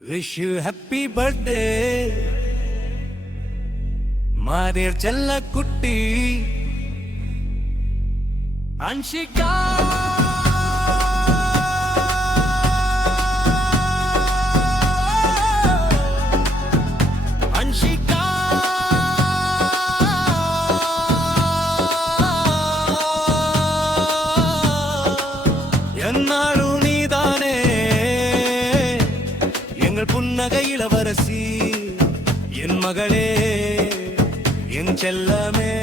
Wish you happy birthday மாதேர் செல்ல குட்டி அன்ஷிகா அன்ஷிகா என்னாலும் நீதானே எங்கள் புன்னகை இளவரசி என் மகளே என் செல்லமே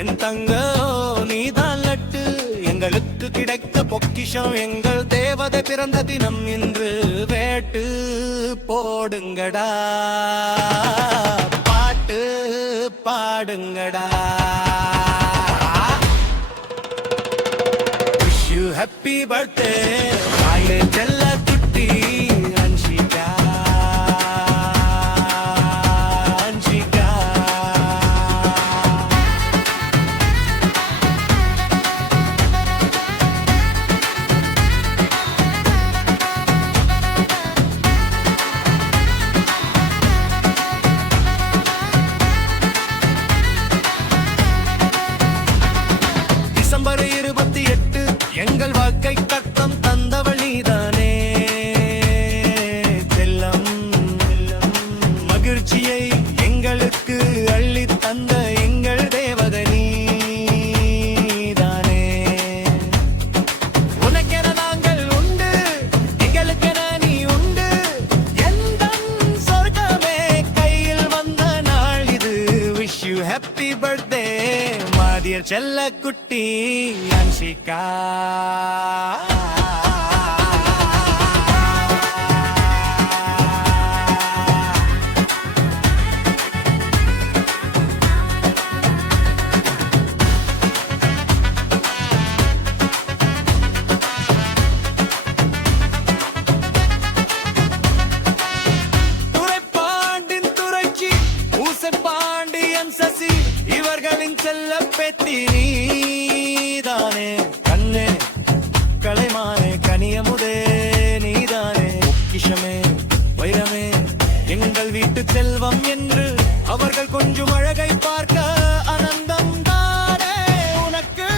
என் தங்க நீதான் லட்டு எங்களுக்கு கிடைத்த பொக்கிஷம் எங்கள் தேவதை பிறந்த தினம் இன்று வேட்டு போடுங்கடா பாட்டு பாடுங்கடா விஷ் யூ ஹாப்பி பர்த்டே செல்ல குட்டி அன்ஷிகா டிசம்பர் 28 எங்கள் வாழ்க்கை கட்டம் தந்தவள் நீதானே செல்லம் மகிழ்ச்சியை எங்களுக்கு அள்ளி தந்த எங்கள் தேவதை நீதானே உனக்கென நாங்கள் உண்டு எங்களுக்கென நீ உண்டு எந்த சொர்க்கமே கையில் வந்த நாள் இது விஷ் யூ ஹாப்பி பர்த்டே மாதியர் செல்ல குட்டி அன்ஷிகா துரைப்பாண்டின் துரைச்சி ஊசப்பாண்டியன் சசி இவர்களின் செல்ல பெத்தி நீதானே கண்ணே கலைமானே கனியமுதே நீதானே பொக்கிஷமே வைரமே எங்கள் வீட்டு செல்வம் என்று அவர்கள் கொஞ்சம் அழகை பார்க்க ஆனந்தம் தானே உனக்கு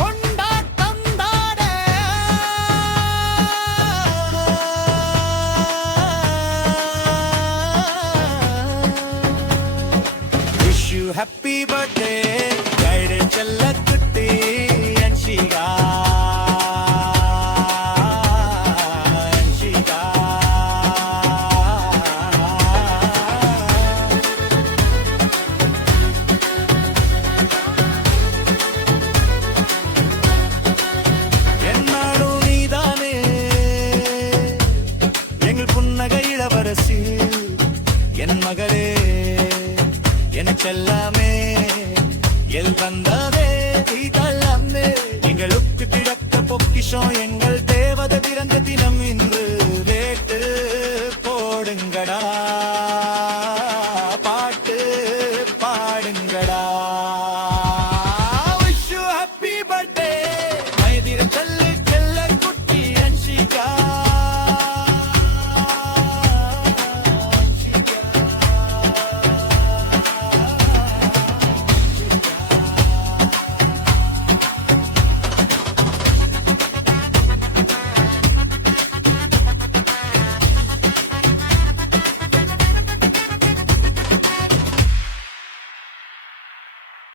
கொண்டாட்டம் தானே விஷ் யூ ஹாப்பி பர்த்டே கைடே செல்ல குட்டி அன்ஷிகா அன்ஷிகா என்னாலும் நீதானே எங்கள் புன்னகை இளவரசி என் மகளே என செல்லாமே எல் வந்ததே இதெல்லாமே எங்களுக்கு கிடைத்த பொக்கிஷம் எங்க